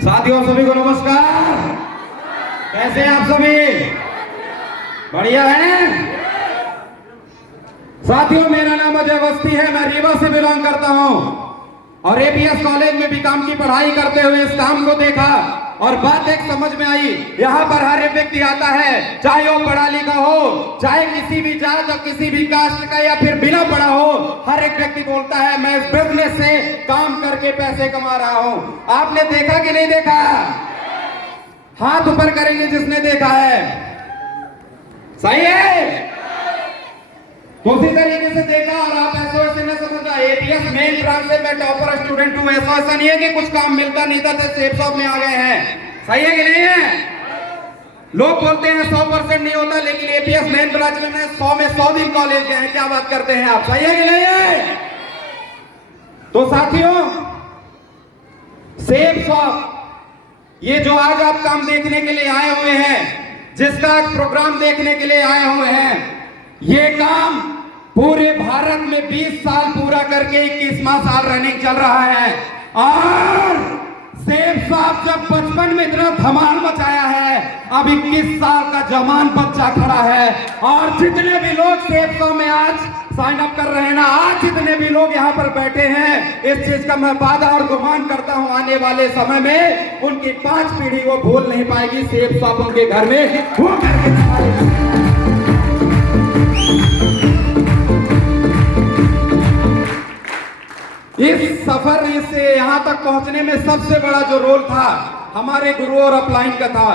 साथियों सभी को नमस्कार। कैसे हैं आप सभी? बढ़िया हैं? साथियों मेरा नाम अजय अवस्थी है, मैं रीवा से बिलोंग करता हूं और एपीएस कॉलेज में बीकॉम की पढ़ाई करते हुए इस काम को देखा और बात एक समझ में आई। यहाँ पर हर एक व्यक्ति आता है, चाहे वो पढ़ा लिखा हो, चाहे किसी भी जात और किसी भी कास्ट का या फिर बिना पढ़ा हो, हर एक व्यक्ति बोलता है मैं इस बिजनेस से काम करके पैसे कमा रहा हूँ। आपने देखा कि नहीं देखा? हाथ ऊपर करेंगे जिसने देखा है। सही है? उसी तरीके से देखा और आप ऐसा न समझना एपीएस मेन ब्रांच से मैं टॉपर स्टूडेंट हूं, ऐसा नहीं है कि कुछ काम मिलता नहीं था तो सेफ शॉप में आ गए हैं। सही है कि नहीं है? लोग बोलते हैं 100% नहीं होता, लेकिन एपीएस मेन ब्रांच में 100 में 100 दिन कॉलेज गए हैं। क्या बात करते हैं आप? सही है कि नहीं है? तो साथियों सेफ शॉप ये जो आज आप काम देखने के लिए आए हुए हैं, जिसका प्रोग्राम देखने के लिए आए हुए हैं, ये काम पूरे भारत में 20 साल पूरा करके 21वां साल रनिंग चल रहा है। और सेफ शॉप जब बचपन में इतना धमाल मचाया है, अब 21 साल का जवान बच्चा खड़ा है। और जितने भी लोग सेफ शॉप में आज साइन अप कर रहे हैं ना, आज जितने भी लोग यहाँ पर बैठे हैं, इस चीज का मैं वादा और गुमान करता हूँ आने वाले समय में उनकी 5 पीढ़ी वो भूल नहीं पाएगी। सेफ शॉप उनके घर में वो करके इस सफर से यहां तक पहुंचने में सबसे बड़ा जो रोल था हमारे गुरु और अपलाइन का था।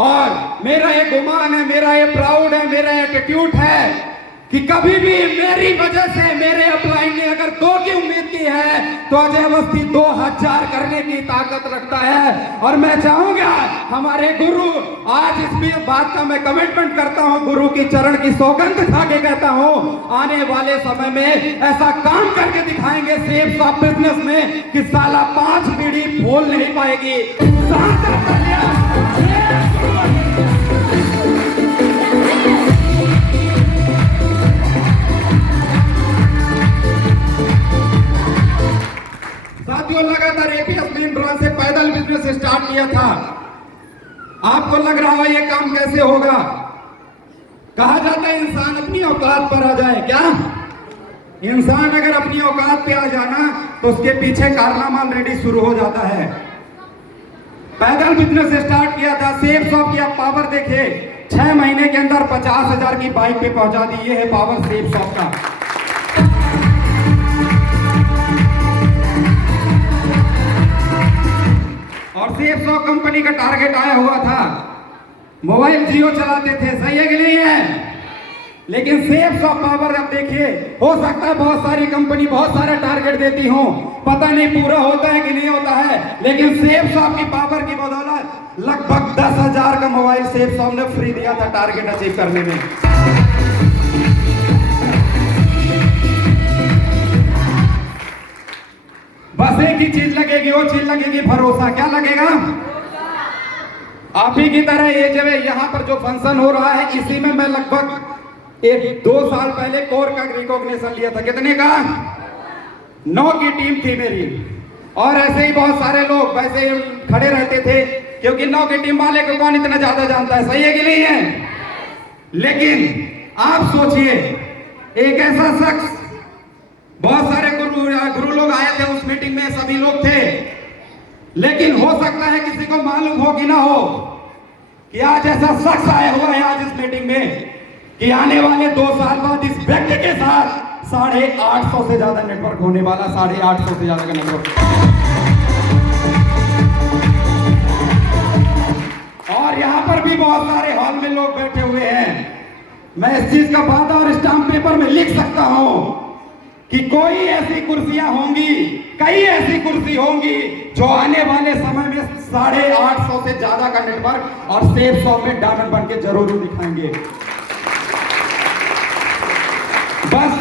और मेरा ये गुमान है, मेरा ये प्राउड है, मेरा एटीट्यूड है कि कभी भी मेरी वजह से मेरे अपलाइन ने अगर 2 की उम्मीद की है तो अजय अवस्थी 2000 करने की ताकत रखता है। और मैं चाहूंगा हमारे गुरु, आज इस बात का मैं कमिटमेंट करता हूं, गुरु की चरण की सौगंध खा के कहता हूं, आने वाले समय में ऐसा काम करके दिखाएंगे सेफ शॉप बिजनेस में कि साला 5 पीढ़ी भूल नहीं पाएगी। साथियों लगातार एपीएस मेन ब्रांच से पैदल बिजनेस स्टार्ट किया था। आपको लग रहा है ये काम कैसे होगा? कहा जाता है इंसान अपनी औकात पर आ जाए। क्या इंसान अगर अपनी औकात पे आ जाना तो उसके पीछे कारनामा ऑलरेडी शुरू हो जाता है। पैदल बिजनेस स्टार्ट किया था। सेफ शॉप की आप पावर देखिए, 6 महीने के अंदर 50,000 की बाइक पे पहुंचा दी। ये है पावर सेफ शॉप का। और सेफ शॉप कंपनी का टारगेट आया हुआ था, मोबाइल जियो चलाते थे। सही है कि नहीं है? लेकिन सेफ शॉप पावर अब देखिए, हो सकता है बहुत सारी कंपनी बहुत सारा टारगेट देती हो, पता नहीं पूरा होता है कि नहीं होता है, लेकिन सेफ शॉप की पावर की बदौलत लगभग 10,000 का मोबाइल सेफ शॉप ने फ्री दिया था टारगेट अचीव करने में। बस एक ही चीज लगेगी, वो चीज लगेगी भरोसा। क्या लगेगा? आप ही की तरह ये जब यहाँ पर जो फंक्शन हो रहा है, इसी में मैं लगभग 2 साल पहले कोर का रिकॉग्निशन लिया था। कितने का? 9 की टीम थी मेरी। और ऐसे ही बहुत सारे लोग वैसे ही खड़े रहते थे, क्योंकि 9 की टीम वाले को कौन इतना ज्यादा जानता है? सही है कि नहीं है? लेकिन आप सोचिए, एक ऐसा शख्स, बहुत सारे गुरु लोग आए थे उस मीटिंग में, सभी लोग थे, लेकिन हो सकता है किसी को मालूम हो कि ना हो कि आज ऐसा शख्स आया हुआ है आज इस मीटिंग में कि आने वाले 2 साल बाद इस व्यक्ति के साथ 850 से ज्यादा नेटवर्क होने वाला। 850 से ज्यादा का नेटवर्क। और यहां पर भी बहुत सारे हॉल में लोग बैठे हुए हैं। मैं इस चीज का वादा और स्टाम्प पेपर में लिख सकता हूं कि कोई ऐसी कुर्सियां होंगी, कई ऐसी कुर्सी होंगी जो आने वाले समय में 850 से ज्यादा का नेटवर्क और सेफ शॉप में डायमंड बन के जरूर दिखाएंगे। बस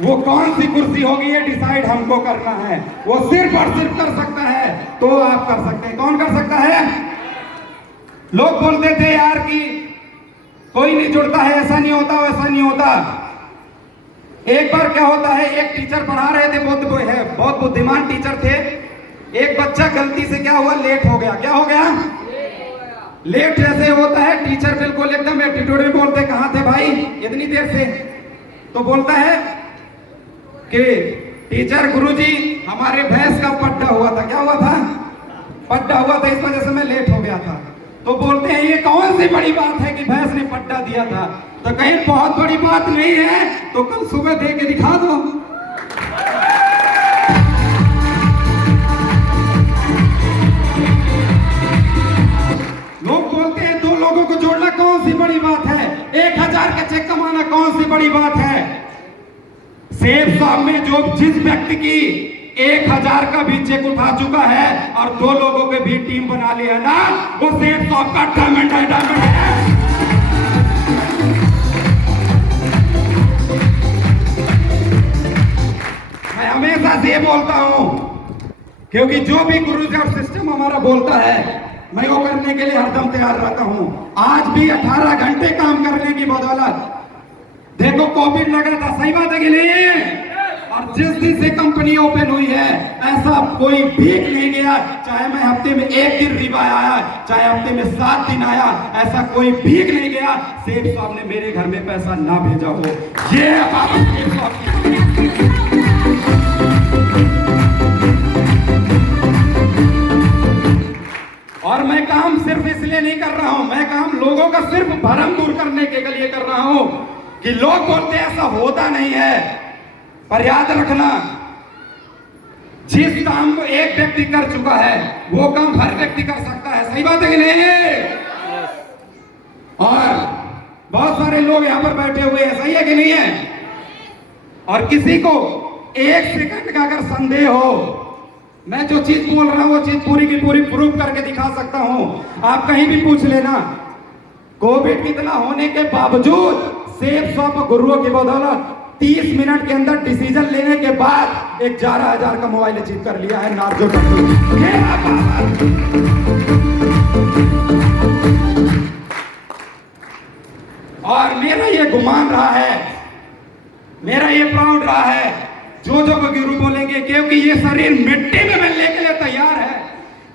वो कौन सी कुर्सी होगी ये डिसाइड हमको करना है। वो सिर्फ और सिर्फ कर सकता है तो आप कर सकते हैं। कौन कर सकता है? लोग बोलते थे यार कि कोई नहीं जुड़ता है, ऐसा नहीं होता, वैसा नहीं होता। एक बार क्या होता है, एक टीचर पढ़ा रहे थे, बहुत बुद्धिमान टीचर थे। एक बच्चा गलती से क्या हुआ, लेट हो गया। क्या हो गया? लेट जैसे होता है, टीचर बिल्कुल एकदम एटीट्यूड में बोलते, कहां थे भाई इतनी देर से? तो बोलता है कि टीचर गुरुजी हमारे भैंस का पट्टा हुआ था। क्या हुआ था? पट्टा हुआ था, इस वजह से मैं लेट हो गया था। तो बोलते हैं ये कौन सी बड़ी बात है कि भैंस ने पट्टा दिया था? तो कहीं बहुत बड़ी बात नहीं है तो कल सुबह दे के दिखा दो। लोग बोलते हैं दो लोगों को जोड़ना कौन सी बड़ी बात है, 1000 का चेक कमाना कौन सी बड़ी बात है? सेब साहब में जो जिस व्यक्ति की 1000 का भी चेक उठा चुका है और 2 लोगों के भी टीम बना लिया ना, वो सेब साहब का डायमंड है, डायमंड है। मैं हमेशा से ये बोलता हूं क्योंकि जो भी गुरु का सिस्टम हमारा बोलता है मैं वो करने के लिए हरदम तैयार रहता हूं। आज भी 18 घंटे काम करने की बदौलत, देखो कोविड लगा था, सही बात है कि नहीं? और जिस दिन से कंपनी ओपन हुई है ऐसा कोई भीख नहीं गया, चाहे मैं हफ्ते में 1 दिन रिबा आया, चाहे हफ्ते में 7 दिन आया, ऐसा कोई भीख नहीं गया सेब साहब ने मेरे घर में पैसा ना भेजा हो। ये सेब साहब और मैं काम सिर्फ इसलिए नहीं कर रहा हूं, मैं काम लोगों का सिर्फ भरम दूर करने के लिए कर रहा हूं कि लोग बोलते हैं ऐसा होता नहीं है। पर याद रखना, जिस काम को एक व्यक्ति कर चुका है वो काम हर व्यक्ति कर सकता है। सही बात है कि नहीं? और बहुत सारे लोग यहां पर बैठे हुए हैं, सही है कि नहीं है? और किसी को 1 सेकंड का अगर संदेह हो, मैं जो चीज बोल रहा हूं वो चीज पूरी की पूरी प्रूफ करके दिखा सकता हूं। आप कहीं भी पूछ लेना, कोविड कितना होने के बावजूद सेब शॉप गुरुओं की बदौलत 30 मिनट के अंदर डिसीजन लेने के बाद 11,000 का मोबाइल अचीव कर लिया है नार्जो कंपनी। और मेरा ये गुमान रहा है, मेरा ये प्राउड रहा है, जो गुरु बोलेंगे, क्योंकि ये शरीर मिट्टी में मिलने के लिए तैयार है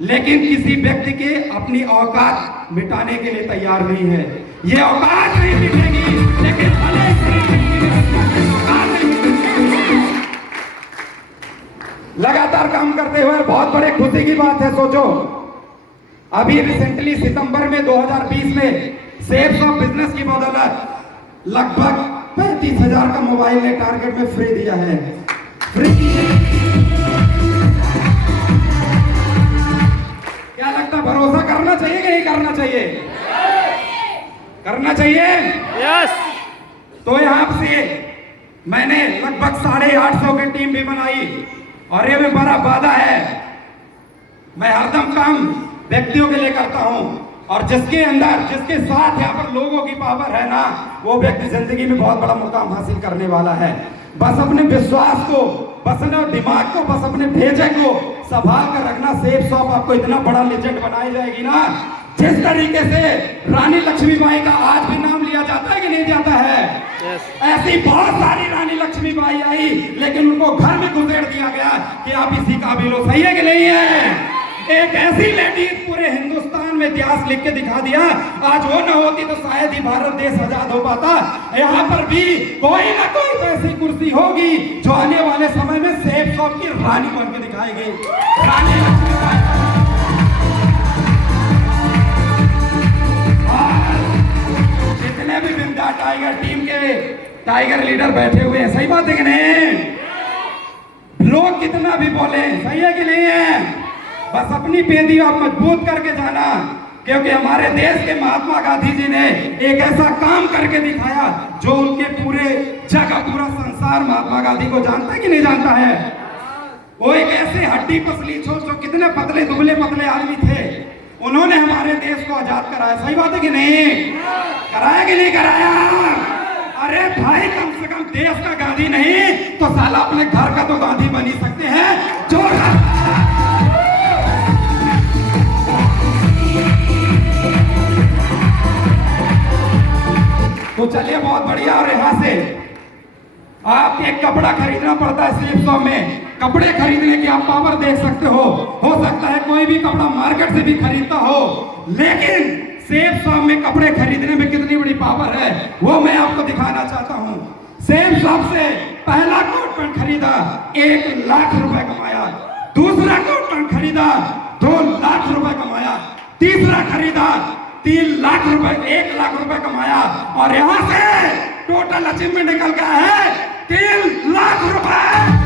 लेकिन किसी व्यक्ति के अपनी औकात मिटाने के लिए तैयार नहीं है। ये औकात नहीं मिटेगी लेकिन लगातार काम करते हुए बहुत बड़े खुशी की बात है। सोचो अभी रिसेंटली सितंबर में 2020 में सेब शॉप बिजनेस की बदौलत लगभग 35,000 का मोबाइल ने टारगेट में फ्री दिया है। क्या लगता, भरोसा करना चाहिए कि नहीं करना चाहिए? करना चाहिए। यस। तो यहां से मैंने लगभग 850 की टीम भी बनाई और ये भी बड़ा वादा है, मैं हरदम काम व्यक्तियों के लिए करता हूं और जिसके अंदर जिसके साथ यहाँ पर लोगों की पावर है ना, वो व्यक्ति जिंदगी में बहुत बड़ा मुकाम हासिल करने वाला है। बस अपने विश्वास को, बस अपने दिमाग को, बस अपने भेजे को संभाल कर रखना। सेब शॉप आपको इतना बड़ा लेजेंड बनाई जाएगी ना, जिस तरीके से रानी लक्ष्मीबाई का आज भी नाम लिया जाता है कि नहीं जाता है? ऐसी बहुत सारी रानी लक्ष्मीबाई आई लेकिन उनको घर में घुसेड़ दिया गया कि आप इसी काबिल हो। सही है कि नहीं है? एक ऐसी लेडी पूरे हिंदुस्तान में इतिहास लिख के दिखा दिया, आज वो न होती तो शायद ही भारत देश आजाद हो पाता। यहाँ पर भी कोई ना कोई तो ऐसी कुर्सी होगी जो आने वाले समय में सेब शॉप की रानी बन के दिखाएगी। रानी लक्ष्मीबाई। जितने भी बिंदा टाइगर टीम के टाइगर लीडर बैठे हुए हैं, सही बात है कि नहीं? लोग कितना भी बोले, सही है कि नहीं है? बस अपनी पेदी आप मजबूत करके जाना, क्योंकि हमारे देश के महात्मा गांधी जी ने एक ऐसा काम करके दिखाया जो उनके पूरे जगह, पूरा संसार महात्मा गांधी को जानता है कि नहीं जानता है? वो एक ऐसे हड्डी पसली छोड़ जो कितने पतले दुबले पतले आदमी थे, उन्होंने हमारे देश को आजाद कराया। सही बात है कि नहीं? कराया कि नहीं कराया? अरे भाई, कम से कम देश का गांधी नहीं तो साला अपने घर का तो गांधी बन ही सकते हैं। जो तो चलिए, बहुत बढ़िया। और यहाँ से आप एक कपड़ा खरीदना पड़ता है सेब शॉप में, कपड़े खरीदने की आप पावर देख सकते हो सकता है कोई भी कपड़ा मार्केट से भी खरीदता हो, लेकिन सेफ शॉप में कपड़े खरीदने में कितनी बड़ी पावर है वो मैं आपको दिखाना चाहता हूं। सेफ शॉप से पहला कोट पैंट खरीदा 1 लाख रुपए कमाया, दूसरा कोट पैंट खरीदा 2 लाख रुपए कमाया, तीसरा खरीदा 3 लाख रुपए 1 लाख रुपए कमाया, और यहां से टोटल अचीवमेंट निकल गया है 3 लाख रुपए।